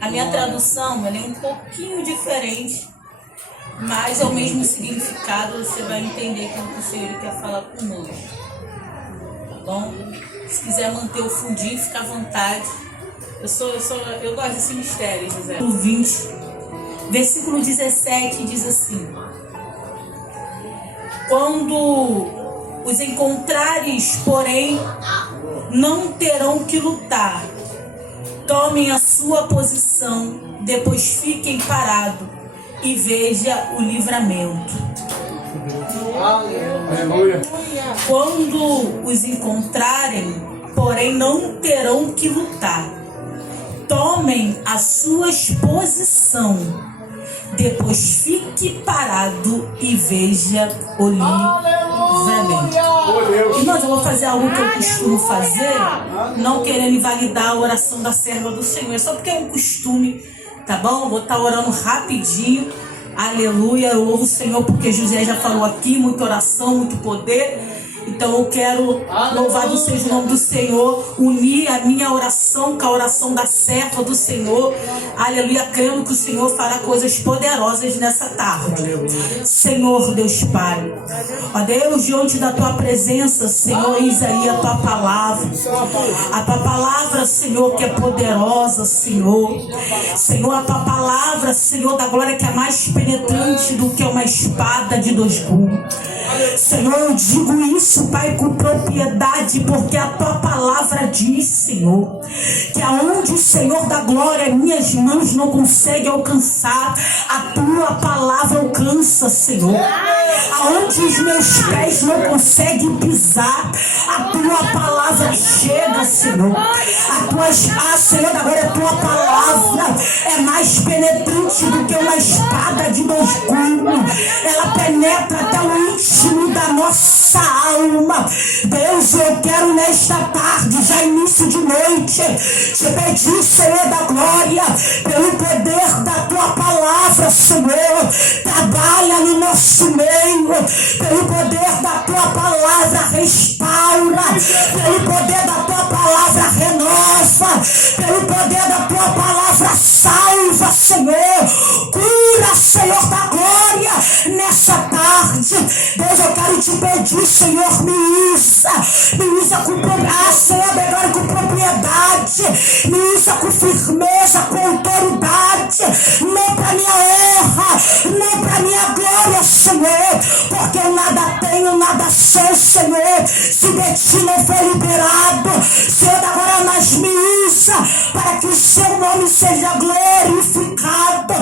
A minha tradução ela é um pouquinho diferente, mas é o mesmo significado. Você vai entender aquilo que o Senhor quer falar conosco. Tá bom? Se quiser manter o fundinho, fica à vontade. Eu gosto desse mistério, José. O 20, versículo 17 diz assim: quando os encontrares, porém, não terão que lutar. Tomem a sua posição, depois fiquem parados e veja o livramento. Aleluia. Quando os encontrarem, porém, não terão que lutar. Tomem a sua posição, depois fique parado e veja o livramento. Irmãos, eu vou fazer algo que eu costumo fazer, não querendo invalidar a oração da serva do Senhor, é só porque é um costume, tá bom? Vou estar orando rapidinho. Aleluia, eu louvo o Senhor porque José já falou aqui, muita oração, muito poder. Então eu quero, louvado seja o nome do Senhor, unir a minha oração com a oração da serva do Senhor. Aleluia, crendo que o Senhor fará coisas poderosas nessa tarde. Senhor Deus Pai, ó Deus, diante da tua presença, Senhor, eis aí a tua palavra. A tua palavra, Senhor, que é poderosa, Senhor. Senhor, a tua palavra, Senhor, da glória, que é mais penetrante do que uma espada de dois gumes. Senhor, eu digo isso, Pai, com propriedade, porque a tua palavra diz, Senhor, que aonde o Senhor da glória minhas mãos não conseguem alcançar, a tua palavra alcança, Senhor. Aonde os meus pés não conseguem pisar, a tua palavra chega, Senhor. Senhor da glória, a tua palavra é mais penetrante do que uma espada de dois gumes. Ela penetra até o íntimo da nossa alma. Deus, eu quero nesta tarde, já início de noite, te pedir, Senhor da glória, pelo poder da tua palavra, Senhor, trabalha no nosso meio, pelo poder da tua palavra restaura, pelo poder da tua palavra renova, pelo poder da tua palavra salva, Senhor, cura, Senhor da glória, nessa tarde. Deus, eu quero te pedir, Senhor, me usa com propriedade, me usa com firmeza, com autoridade, não para minha honra, não para minha glória, Senhor, porque eu nada tenho, nada sou, Senhor, se de ti não for liberado. Senhor, agora nós me usa para que o seu nome seja glorificado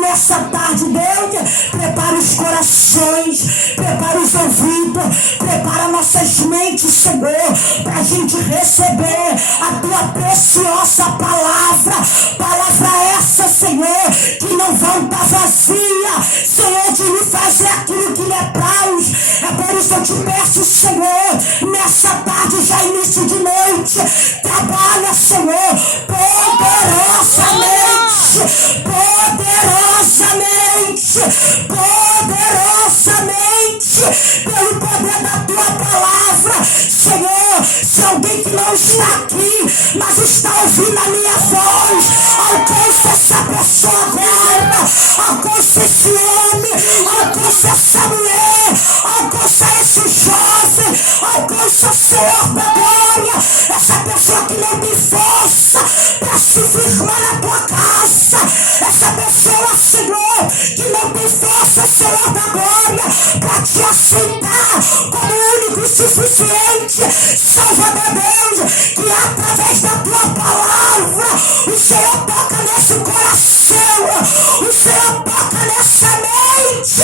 nessa tarde. Deus, prepara os corações, prepara os ouvidos, prepara nossas mentes, Senhor, para a gente receber a tua preciosa palavra essa, Senhor, que não volta vazia, Senhor, de me fazer aquilo que lhe apraz. É por isso eu te peço, Senhor, nessa tarde, já início de noite, trabalha, Senhor, poderosamente, pelo poder da tua palavra, Senhor. Se alguém que não está aqui, mas está ouvindo a minha voz, alcança essa pessoa agora, alcança esse homem, alcança essa mulher, alcança esse jovem, alcança, Senhor da glória, essa pessoa que não tem força para se firmar na tua casa, essa pessoa, Senhor, que não tem força, Senhor da glória, para te aceitar como único e suficiente Salvador. Deus, que através da tua palavra o Senhor toca nesse coração, o Senhor toca nessa mente,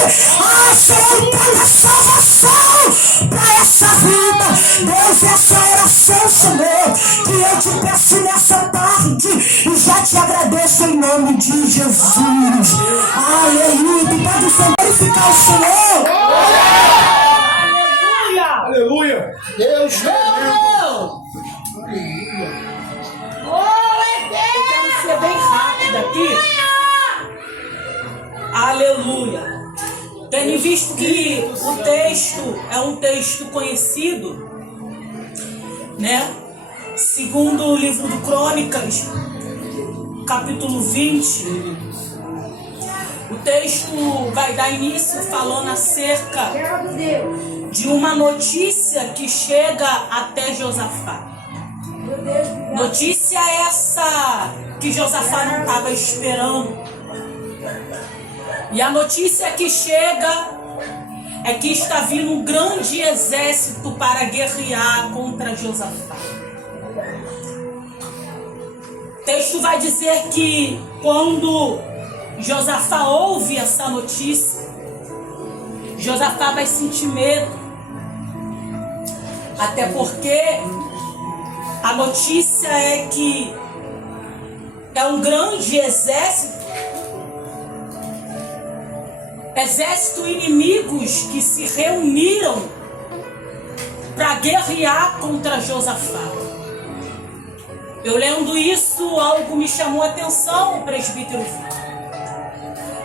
Senhor, traga salvação para essa vida. Deus, essa oração, Senhor, que eu te peço nessa tarde e já te agradeço em nome de Jesus. Aleluia. Tu pode glorificar o Senhor. Aleluia. Deus, Eu quero ser bem rápido aqui. Aleluia. Tendo visto que o texto é um texto conhecido, né? Segundo o livro do Crônicas, capítulo 20, o texto vai dar início falando acerca de uma notícia que chega até Josafá. Notícia essa que Josafá não estava esperando. E a notícia que chega é que está vindo um grande exército para guerrear contra Josafá. O texto vai dizer que quando Josafá ouve essa notícia, Josafá vai sentir medo. Até porque a notícia é que é um grande exército inimigos que se reuniram para guerrear contra Josafá. Eu lendo isso, algo me chamou a atenção, presbítero Vitor.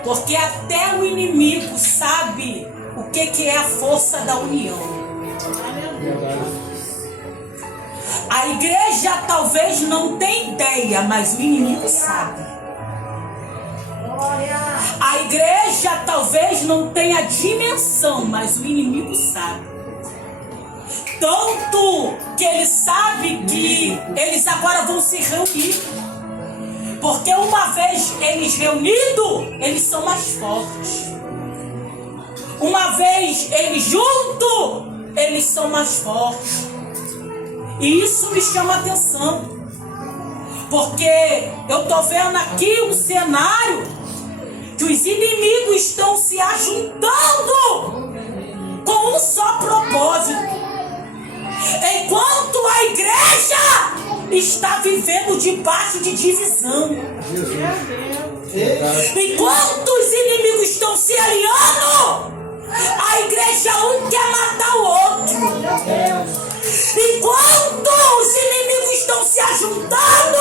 Porque até o inimigo sabe o que é a força da união. A igreja talvez não tenha ideia, mas o inimigo sabe. A igreja talvez não tenha dimensão, mas o inimigo sabe. Tanto que ele sabe que eles agora vão se reunir. Porque uma vez eles reunidos, eles são mais fortes. Uma vez eles juntos, eles são mais fortes. E isso me chama a atenção. Porque eu estou vendo aqui um cenário que os inimigos estão se ajuntando com um só propósito. Enquanto a igreja está vivendo debaixo de divisão. Enquanto os inimigos estão se alinhando, a igreja um quer matar o outro. Enquanto os inimigos estão se ajuntando,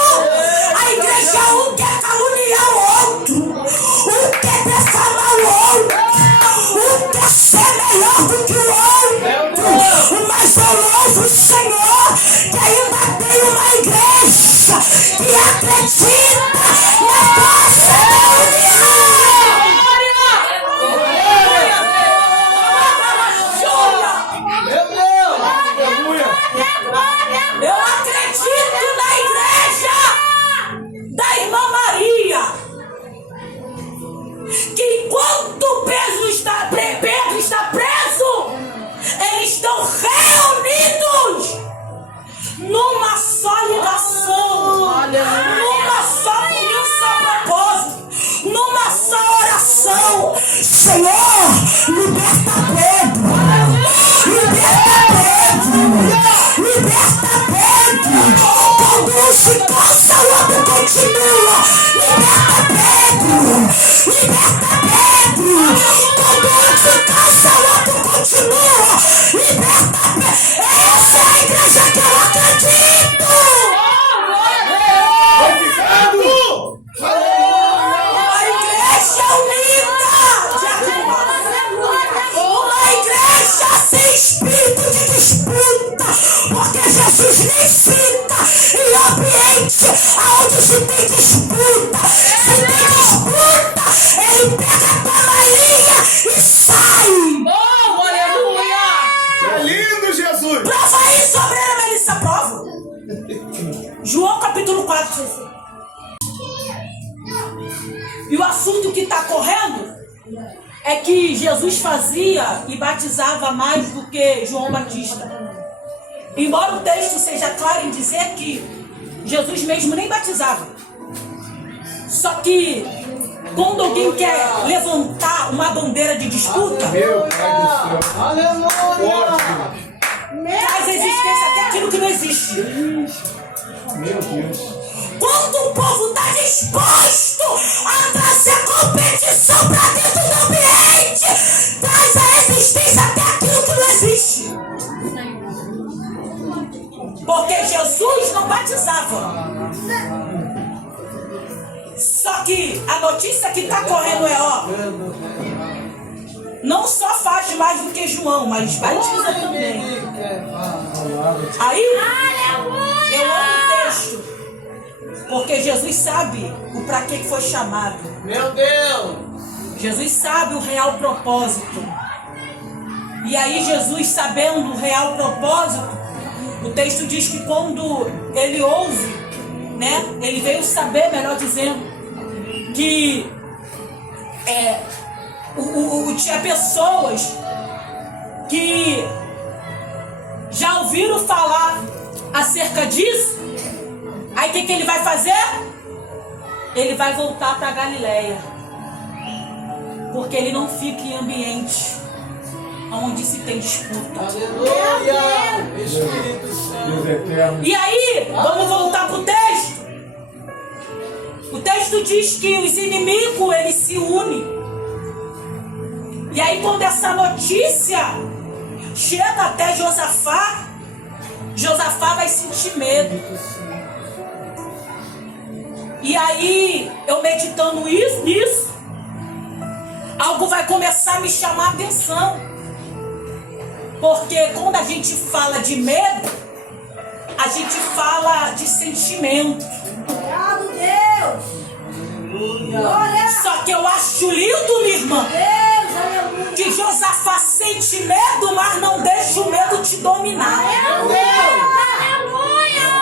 a igreja um quer caluniar o outro. Um quer defamar o outro. Um quer ser melhor do que o outro. Mas eu louvo o Senhor que ainda tem uma igreja que acredita na força da união. Eu acredito na igreja da irmã Maria, que enquanto Pedro está preso, eles estão reunidos numa só ligação, num só propósito, numa só oração. Senhor, liberta Pedro, liberta Pedro, liberta Pedro. Quando um se cansa, o outro continua. Liberta Pedro, liberta Pedro. Quando um se cansa, o outro continua. Liberta Pedro. Essa é a igreja que eu acredito. Uma igreja unida. Uma igreja sem espírito de disputa. Porque Jesus nem cita em ambiente onde se tem disputa. Se tem disputa, ele pega a panelinha e sai. Oh, aleluia! É lindo, Jesus! Prova isso, obreira Melissa, prova. João capítulo 4. E o assunto que está correndo é que Jesus fazia e batizava mais do que João Batista. Embora o texto seja claro em dizer que Jesus mesmo nem batizava. Só que quando alguém quer levantar uma bandeira de disputa, Meu Pai do céu! Aleluia! traz existência até aquilo que não existe. Meu Deus! Quando o povo está disposto a trazer competição para dentro do ambiente, traz a existência até aquilo que não existe. Porque Jesus não batizava. Só que a notícia que está correndo é, ó, não só faz mais do que João, mas batiza também. Aí, Eu amo o texto, porque Jesus sabe o para que foi chamado. Meu Deus. Jesus sabe o real propósito. E aí Jesus, sabendo o real propósito, o texto diz que quando ele ouve, né, ele veio saber, melhor dizendo, que tinha pessoas que já ouviram falar acerca disso. Aí o que ele vai fazer? Ele vai voltar para Galileia, porque ele não fica em ambiente onde se tem disputa. Aleluia. Espírito Santo. Deus eterno. E aí, vamos voltar pro texto. O texto diz que os inimigos, eles se unem. E aí, quando essa notícia chega até Josafá, Josafá vai sentir medo. E aí, eu meditando nisso, algo vai começar a me chamar a atenção. Porque quando a gente fala de medo, a gente fala de sentimento. Obrigado, Deus. Glória. Só que eu acho lindo, minha irmã, Deus, aleluia. que Josafá sente medo, mas não deixa o medo te dominar.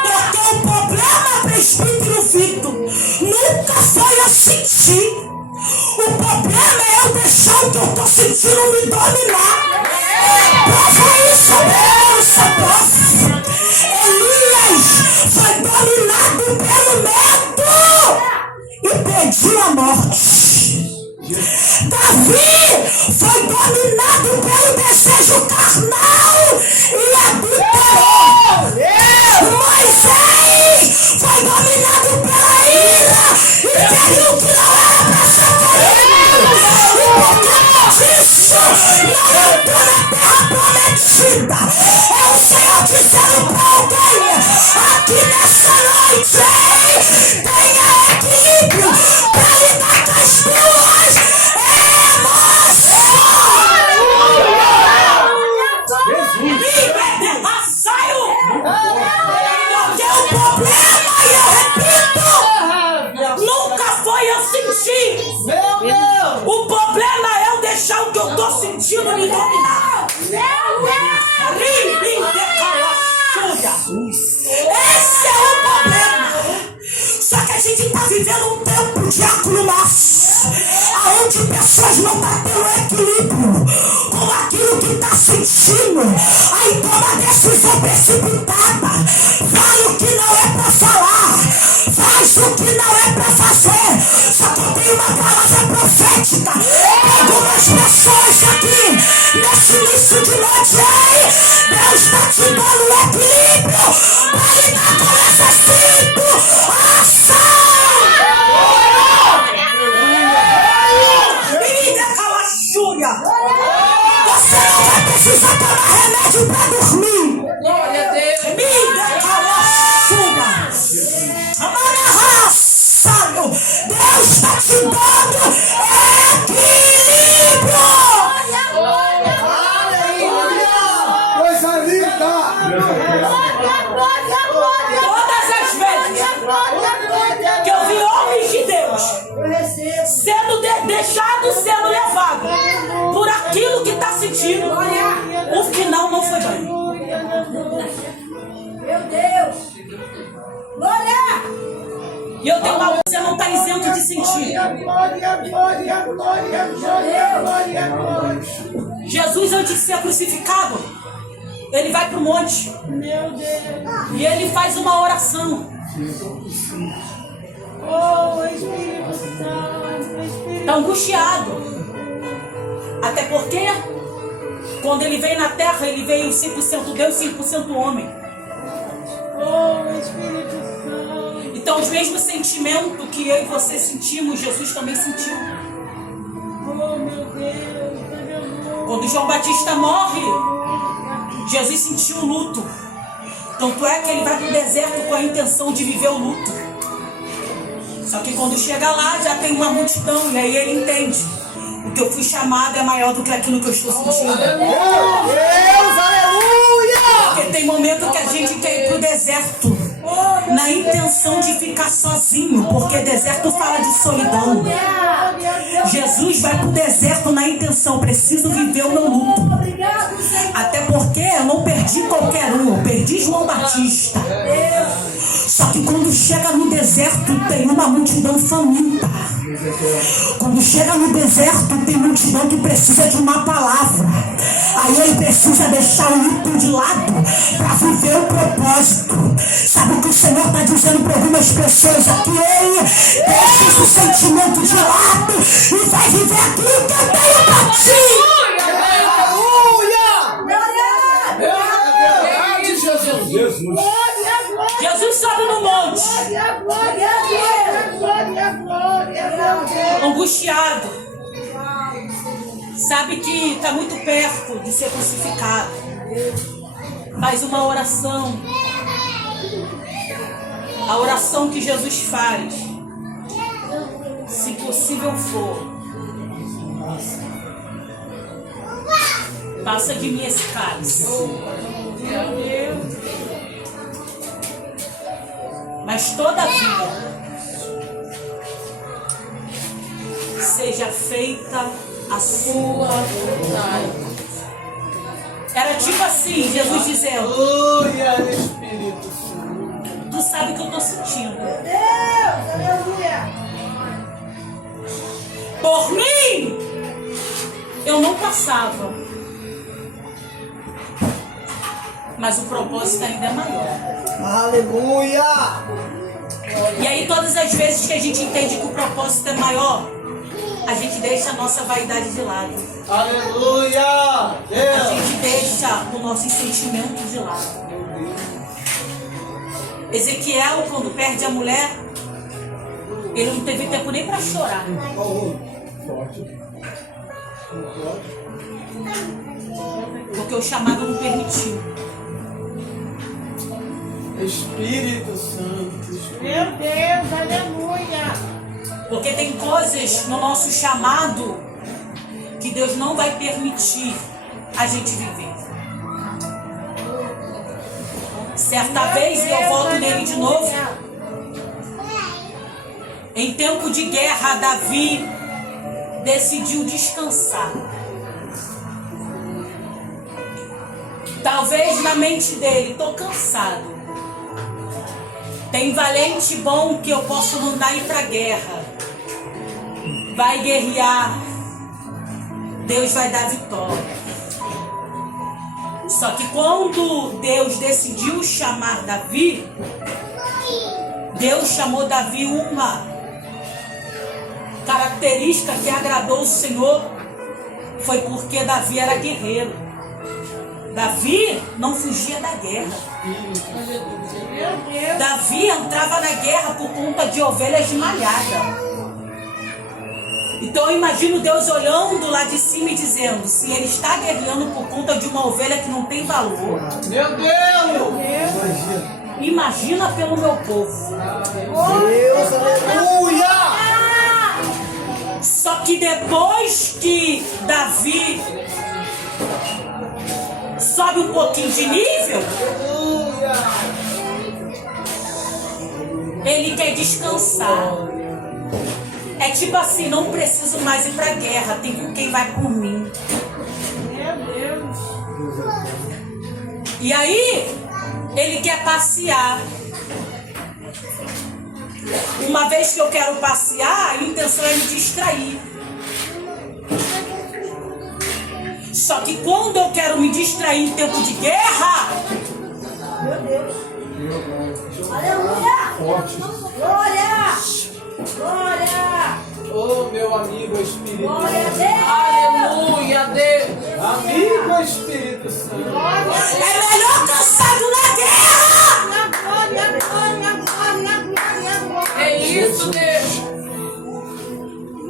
Porque o problema, presbítero Vitor, nunca foi eu sentir. O problema é eu deixar o que eu tô sentindo me dominar. Prova isso, Deus, prova. Elias foi dominado pelo medo e pediu a morte. Davi foi dominado pelo desejo carnal e adulterou. Moisés foi dominado pela ira e feriu que não era para ser ferido. E por causa disso, não entrou na terra prometida. É o Senhor dizendo para alguém aqui nessa noite: tenha equilíbrio para lidar com as tuas emoções. Porque o problema, e eu repito, nunca foi eu sentir. O problema é eu deixar o que eu tô sentindo me dominar. Esse é o problema. Só que a gente tá vivendo um tempo de aclumação, aonde pessoas não estão tendo equilíbrio com aquilo que está sentindo. Aí toma decisão precipitada, fala o que não é para falar, faz o que não é para fazer. Só que eu tenho uma palavra profética para algumas pessoas aqui nesse início de noite. Deus está te dando equilíbrio para lidar com essa situação. Você não vai precisar tomar remédio para dormir. Glória a Deus. Deus está te dando equilíbrio. Coisa linda. Deus eterno. Todas as vezes que eu vi homens de Deus sendo deixados, sendo levados por aquilo que está sentindo, o final não foi bom. Meu Deus. Glória. E eu tenho algo que você não está isento de sentir. Jesus, antes de ser crucificado, ele vai para o monte. Meu Deus. E ele faz uma oração. Oh, Espírito Santo. Espírito. Está angustiado. Até porque, quando ele veio na terra, ele veio 5% Deus e 5% homem. Oh, Espírito Santo. Então, os mesmos sentimentos que eu e você sentimos, Jesus também sentiu. Oh, meu Deus. Aleluia. Quando João Batista morre, Jesus sentiu o luto. Tanto é que ele vai para o deserto com a intenção de viver o luto. Só que quando chega lá, já tem uma multidão. E aí ele entende: o que eu fui chamado é maior do que aquilo que eu estou sentindo. Deus, aleluia. Porque tem momento que a gente quer ir para o deserto na intenção de ficar sozinho, porque deserto fala de solidão. Jesus vai pro deserto na intenção, preciso viver o meu luto. Até porque eu não perdi qualquer um, eu perdi João Batista. Só que quando chega no deserto tem uma multidão faminta. Quando chega no deserto tem multidão que precisa de uma palavra. Aí ele precisa deixar o luto de lado para viver o propósito. Sabe o que o Senhor está dizendo para algumas pessoas aqui? Ei, deixa esse sentimento de lado e vai viver aquilo que eu tenho para ti. Jesus sobe no monte, angustiado, sabe que está muito perto de ser crucificado. Faz uma oração, a oração que Jesus faz: se possível for, passa de mim esse cálice. Mas todavia, seja feita a sua vontade. Era tipo assim, Jesus dizendo: tu sabe o que eu estou sentindo. Por mim, eu não passava. Mas o propósito ainda é maior. Aleluia! E aí todas as vezes que a gente entende que o propósito é maior, a gente deixa a nossa vaidade de lado. Aleluia! A gente deixa os nossos sentimentos de lado. Ezequiel, quando perde a mulher, ele não teve tempo nem para chorar. Porque o chamado não permitiu. Espírito Santo. Meu Deus, aleluia. Porque tem coisas no nosso chamado que Deus não vai permitir a gente viver. Certa vez, e eu volto nele de novo, em tempo de guerra, Davi decidiu descansar. Talvez na mente dele: estou cansado. Tem valente bom que eu posso mandar ir para a guerra. Vai guerrear. Deus vai dar vitória. Só que quando Deus decidiu chamar Davi, Deus chamou Davi uma característica que agradou o Senhor. Foi porque Davi era guerreiro. Davi não fugia da guerra. Davi entrava na guerra por conta de ovelhas malhadas. Então eu imagino Deus olhando lá de cima e dizendo: se ele está guerreando por conta de uma ovelha que não tem valor, Meu Deus! imagina pelo meu povo. Deus, aleluia! Só que depois que Davi sobe um pouquinho de nível, ele quer descansar. É tipo assim: não preciso mais ir pra guerra, tem quem vai por mim. Meu Deus. E aí, ele quer passear. Uma vez que eu quero passear, a intenção é me distrair. Só que quando eu quero me distrair em tempo de guerra, Meu Deus. Aleluia. Glória. Glória. Oh, meu amigo Espírito Glória a Santo. Deus. aleluia, Deus. Amigo Espírito Santo. É melhor cansado na guerra. Glória, glória, glória, glória, glória. É isso, Deus.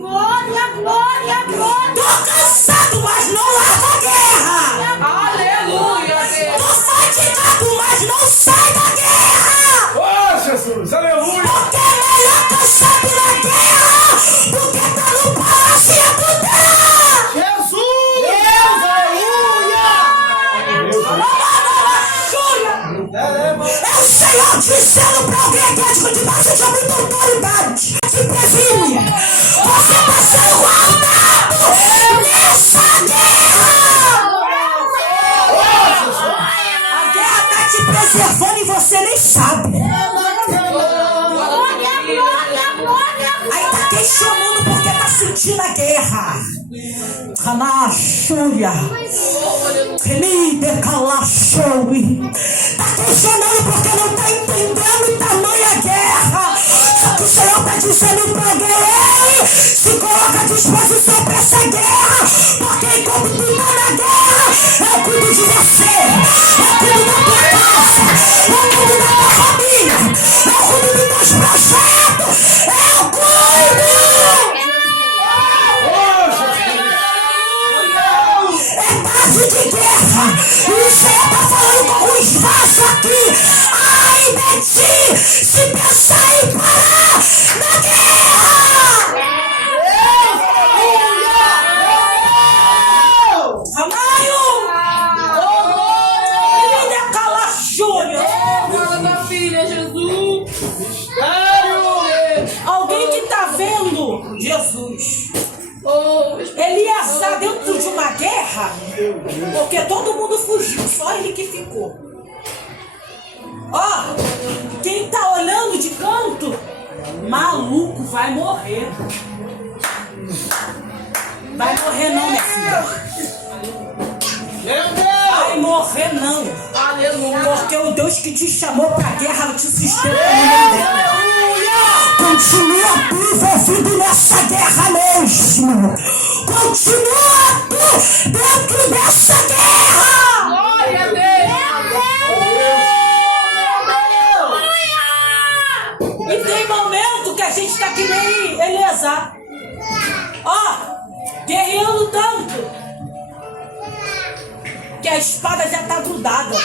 Glória, glória, glória. Tô cansado, mas não largo a guerra. Aleluia, Tô fatigado, mas não sai da guerra. Oh, Jesus, aleluia! Porque é melhor cansado na guerra do que tá no palácio e apontar. Jesus! Deus, aleluia! É o Senhor dizendo para alguém que é debaixo de muita autoridade, te previne. Você está sendo guardado nessa guerra. A guerra está te preservando e você nem sabe. Aí tá questionando porque tá sentindo a guerra. Canachúria. Tá questionando porque não tá entendendo tamanha guerra. Só que o Senhor tá dizendo pra alguém: se coloca à disposição pra essa guerra. Porque enquanto tu tá na guerra, eu cuido de você. Eu cuido da tua casa. Eu cuido da tua família. Eu cuido dos teus projetos. Eu cuido. É base de guerra. E o Senhor tá falando com um espaço aqui. Ai de ti, se pensar em parar na guerra. Ramalho! Filha Calachúria! Maravilha, Jesus! Alguém que tá vendo Jesus? Eleazar dentro de uma guerra, porque todo mundo fugiu, só ele que ficou. Ó, quem tá olhando de canto, maluco, vai morrer. Vai morrer não, minha filha. Meu Deus! Vai morrer não. Aleluia! Porque o Deus que te chamou pra guerra te sustenta no meio dela. Continua tu envolvido nessa guerra mesmo. Continua tu dentro dessa guerra. Glória a Deus! E tem momento que a gente tá que nem Eleazar. Ó, guerreando tanto que a espada já tá grudada.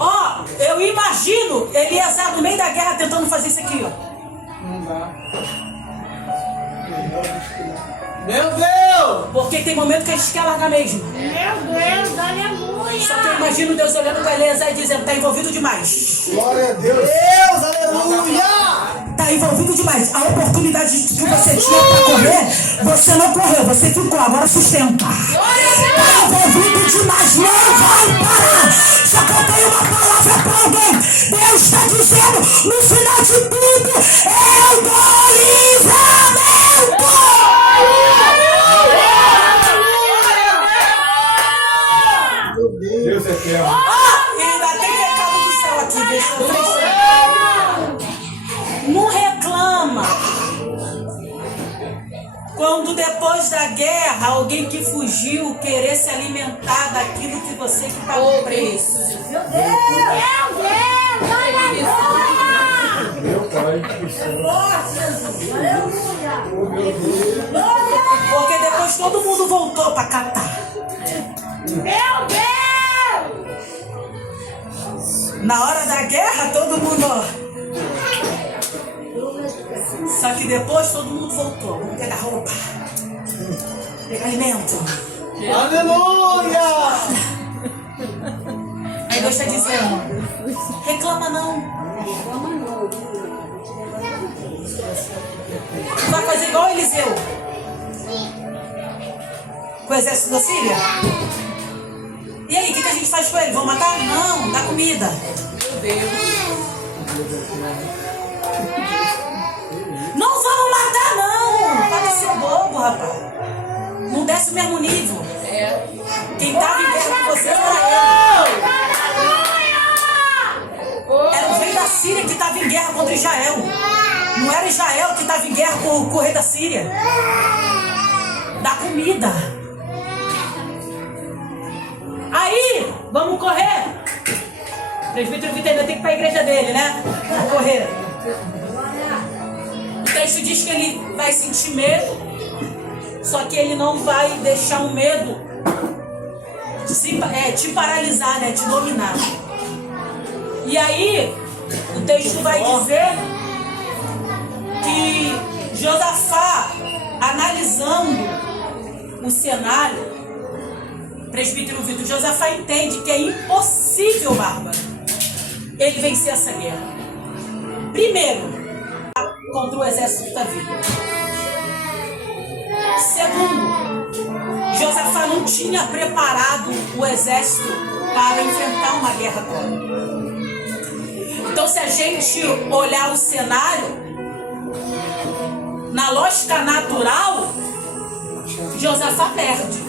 Ó, eu imagino Eleazar no meio da guerra tentando fazer isso aqui, ó. Não dá. Meu Deus! Porque tem momento que a gente quer largar mesmo. Meu Deus, aleluia! Só que eu imagino Deus olhando para Eleazar e dizendo: tá envolvido demais. Glória a Deus! Deus, aleluia! Tá envolvido demais. A oportunidade que você tinha para correr, você não correu, você ficou, agora sustenta. Tá envolvido demais, não vai parar. Só que eu tenho uma palavra para alguém. Deus está dizendo: no final de tudo, eu dou livramento. Deus é eterno. E ainda tem recado do céu aqui, deixa eu ver. Não reclama quando depois da guerra alguém que fugiu querer se alimentar daquilo que você que pagou preço. Meu Deus! Aleluia! Meu Pai do céu. Aleluia! Oh, meu Deus. Porque depois todo mundo voltou para catar. Meu Deus! Na hora da guerra todo mundo. Só que depois todo mundo voltou. Vamos pegar roupa, pegar alimento. Aleluia! Aí Deus está dizendo: reclama não. Vai fazer igual Eliseu com o exército da Síria. E aí, o que a gente faz com ele? Vamos matar? Não, dá comida. Meu Deus! Não vamos matar, não. Para de ser bobo, rapaz. Não desce o mesmo nível. É. Quem estava em guerra com você era ele. Era o rei da Síria que estava em guerra contra Israel. Não era Israel que estava em guerra com o rei da Síria. Dá comida. Aí, vamos correr. O presbítero Vitor ainda tem que ir para a igreja dele, né? Vamos correr. O texto diz que ele vai sentir medo, só que ele não vai deixar o medo te paralisar, né? Te dominar. E aí, o texto vai dizer que Josafá, analisando o cenário, presbítero Vitor, Josafá entende que é impossível, Bárbara, ele vencer essa guerra. Primeiro, contra o exército da vida. Segundo, Josafá não tinha preparado o exército para enfrentar uma guerra agora. Então, se a gente olhar o cenário, na lógica natural, Josafá perde.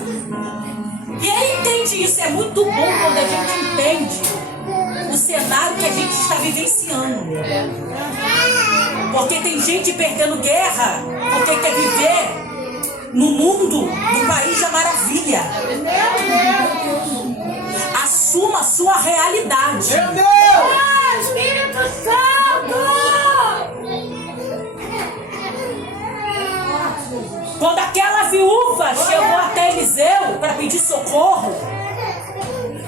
E ele entende isso. É muito bom quando a gente entende o cenário que a gente está vivenciando. Porque tem gente perdendo guerra porque quer viver no mundo do país da maravilha. Assuma a sua realidade. Meu Deus! Ah, Espírito Santo! Quando aquela viúva chegou até Eliseu para pedir socorro,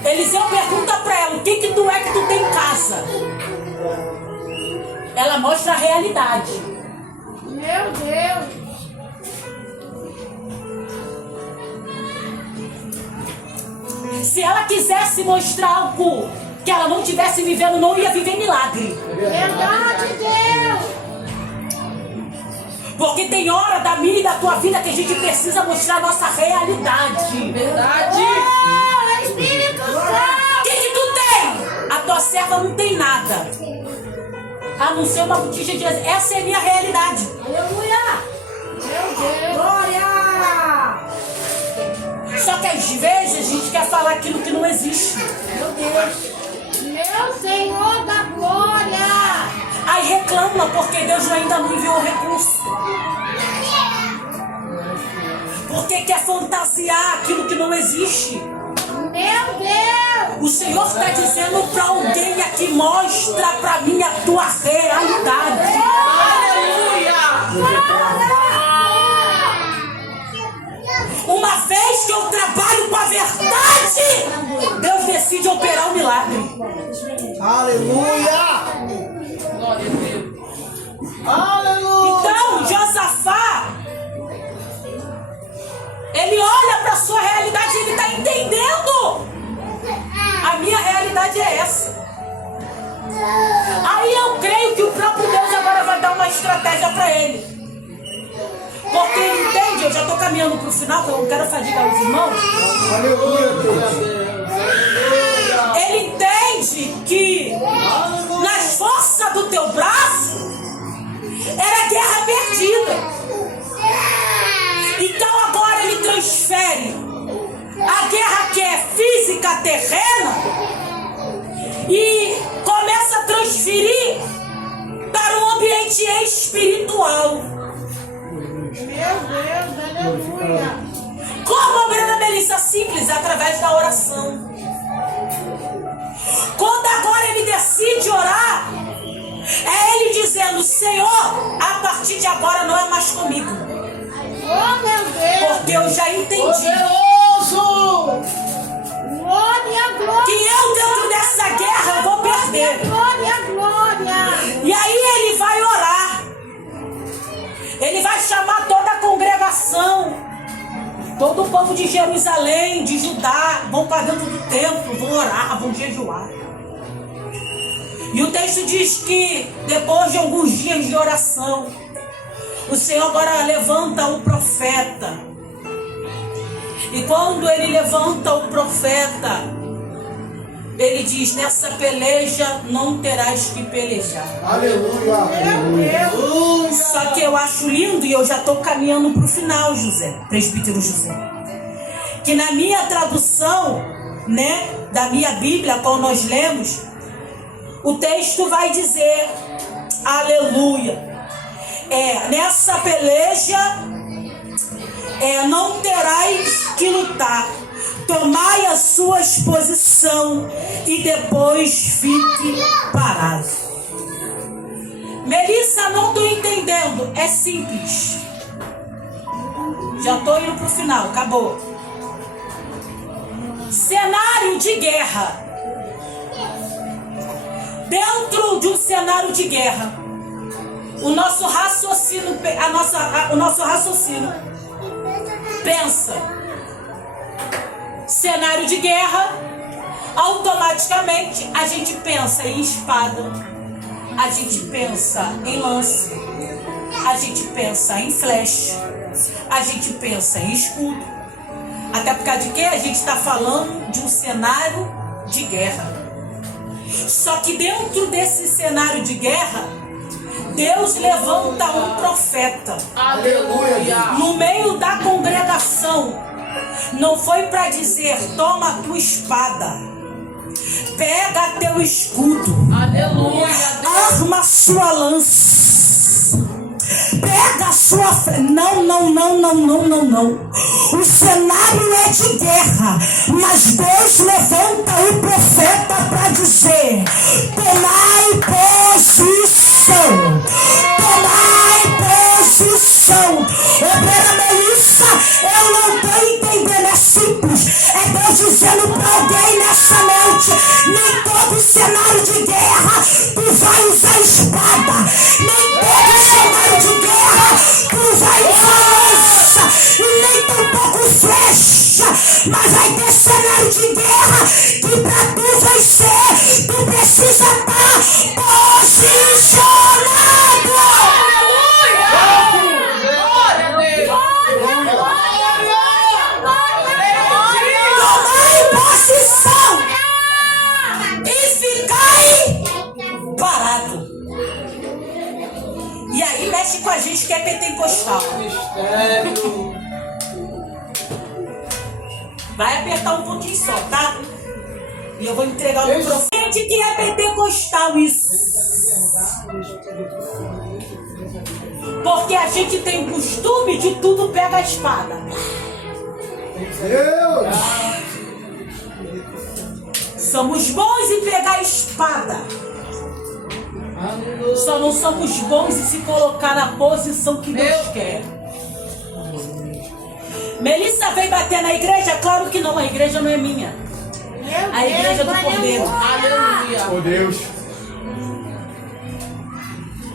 Eliseu pergunta para ela: o que tu é que tu tem em casa? Ela mostra a realidade. Meu Deus! Se ela quisesse mostrar algo que ela não estivesse vivendo, não ia viver milagre. Verdade, Deus! Porque tem hora da minha e da tua vida que a gente precisa mostrar a nossa realidade. Verdade! Oh, Espírito O Santo! que tu tem? A tua serva não tem nada. A não ser uma botija de azeite. Essa é a minha realidade. Aleluia! Meu Deus! Glória! Só que às vezes a gente quer falar aquilo que não existe. Meu Deus! Meu Senhor da glória! Aí reclama porque Deus ainda não enviou o recurso. Porque quer fantasiar aquilo que não existe. Meu Deus! O Senhor está dizendo para alguém aqui: mostra para mim a tua realidade. Uma vez que eu trabalho com a verdade, Deus decide operar o milagre. Aleluia! Aleluia! Então, Josafá, ele olha para a sua realidade e ele está entendendo. A minha realidade é essa. Aí eu creio que o próprio Deus agora vai dar uma estratégia para ele. Porque ele entende, eu já estou caminhando para o final, que eu não quero fadigar os irmãos. Aleluia, Deus! Ele entende que nas forças do teu braço era guerra perdida. Então agora ele transfere a guerra que é física, terrena, e começa a transferir para um ambiente espiritual. Meu Deus, aleluia! Como a Bruna Melissa? Simples, através da oração. Quando agora ele decide orar, é ele dizendo: Senhor, a partir de agora não é mais comigo. Oh, meu Deus! Porque eu já entendi Poderoso! Glória, glória! que eu dentro dessa guerra eu vou perder. Glória, glória! E aí ele vai orar. Ele vai chamar toda a congregação, todo o povo de Jerusalém, de Judá, vão para dentro do templo, vão orar, vão jejuar. E o texto diz que depois de alguns dias de oração, o Senhor agora levanta o profeta. E quando ele levanta o profeta, ele diz: nessa peleja não terás que pelejar. Aleluia! Aleluia! Só que eu acho lindo, e eu já estou caminhando para o final, presbítero José, que na minha tradução, né, da minha Bíblia, a qual nós lemos, o texto vai dizer: aleluia, nessa peleja não terás que lutar. Tomai a sua exposição e depois fique parado. Melissa, não estou entendendo. É simples. Já estou indo para o final, acabou. Cenário de guerra. Dentro de um cenário de guerra, o nosso raciocínio pensa: cenário de guerra, automaticamente a gente pensa em espada, a gente pensa em lance, a gente pensa em flecha, a gente pensa em escudo. Até por causa de quê? A gente está falando de um cenário de guerra. Só que dentro desse cenário de guerra, Deus levanta um profeta. Aleluia. No meio da congregação. Não foi para dizer, toma a tua espada, pega teu escudo, Aleluia. arma a sua lança, pega a sua fé. Não. O cenário é de guerra, mas Deus levanta o profeta para dizer: tomai posição, tomai posição. Obreira Melissa, eu não estou entendendo, é simples. É Deus dizendo para alguém nessa noite: nem todo cenário de guerra tu vai usar espada, nem todo cenário de guerra tu vai usar lança, e nem tampouco flecha, mas vai ter cenário de guerra que para tu vencer tu precisa estar posicionado. Tomai posição e ficai parado. E aí mexe com a gente que é pentecostal. Mistério. Vai apertar um pouquinho só, tá? E eu vou entregar o microfone. Gente que é pentecostal isso. Porque a gente tem o costume de tudo pega a espada. Deus. Somos bons em pegar a espada. Só não somos bons em se colocar na posição que Deus quer. Melissa veio bater na igreja? Claro que não, a igreja não é minha. A igreja é do Cordeiro. Aleluia. Oh Deus.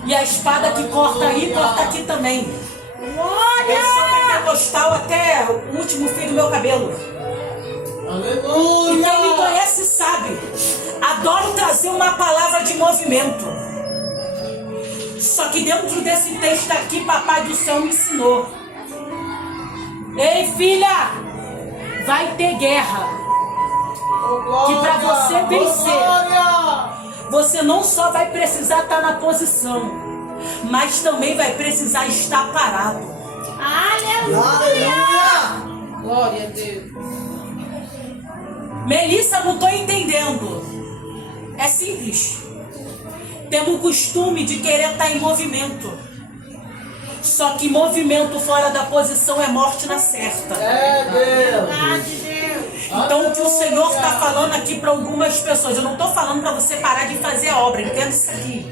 E a espada que corta aí, corta aqui também. Eu sou pentecostal até o último fio do meu cabelo. E quem me Aleluia. conhece sabe. Adoro trazer uma palavra de movimento. Só que dentro desse texto aqui, Papai do Céu me ensinou. Ei, filha, vai ter guerra. Que para você vencer, você não só vai precisar estar na posição, mas também vai precisar estar parado. Aleluia. Glória a Deus. Melissa, não estou entendendo. É simples. Temos o costume de querer estar em movimento. Só que movimento fora da posição é morte na certa. Verdade, Deus. Então o que o Senhor está falando aqui para algumas pessoas, eu não estou falando para você parar de fazer a obra, entenda isso aqui.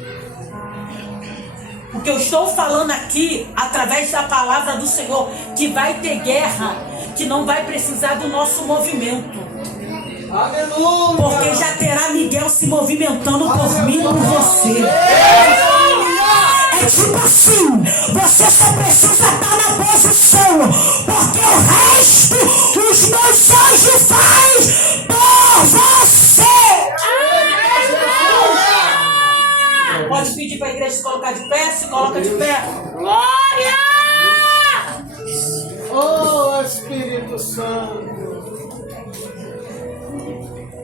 O que eu estou falando aqui, através da palavra do Senhor, que vai ter guerra, que não vai precisar do nosso movimento. Aleluia. Porque já terá Miguel se movimentando por mim e por você. É tipo assim, você só precisa estar na posição, porque o resto os meus anjos faz por você. Pode pedir para a igreja se colocar de pé, se coloca de pé. Glória. Oh Espírito Santo.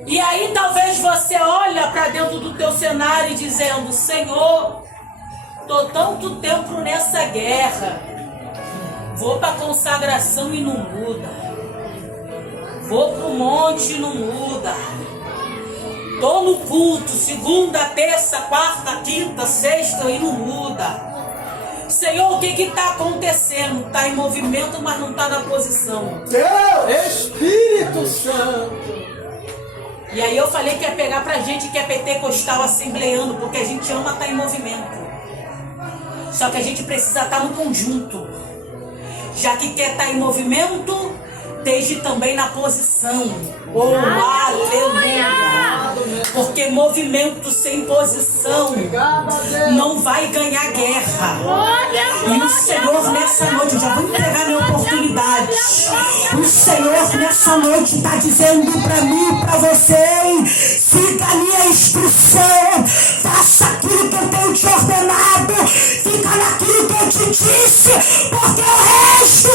E aí talvez você olha para dentro do teu cenário dizendo: Senhor, tô tanto tempo nessa guerra, vou para a consagração e não muda, vou para o monte e não muda, tô no culto segunda, terça, quarta, quinta, sexta e não muda. Senhor, o que está acontecendo? Está em movimento, mas não está na posição. Deus. Espírito Santo. E aí eu falei que ia pegar pra gente que é pentecostal assembleando, porque a gente ama estar em movimento. Só que a gente precisa estar no conjunto. Já que quer estar em movimento, esteja também na posição. Oh, aleluia! Porque movimento sem posição não vai ganhar guerra. E o Senhor nessa noite, eu já vou entregar minha oportunidade. O Senhor nessa noite está dizendo para mim e para você: siga a minha instrução, faça aquilo que eu tenho te ordenado, fica naquilo que eu te disse, porque o resto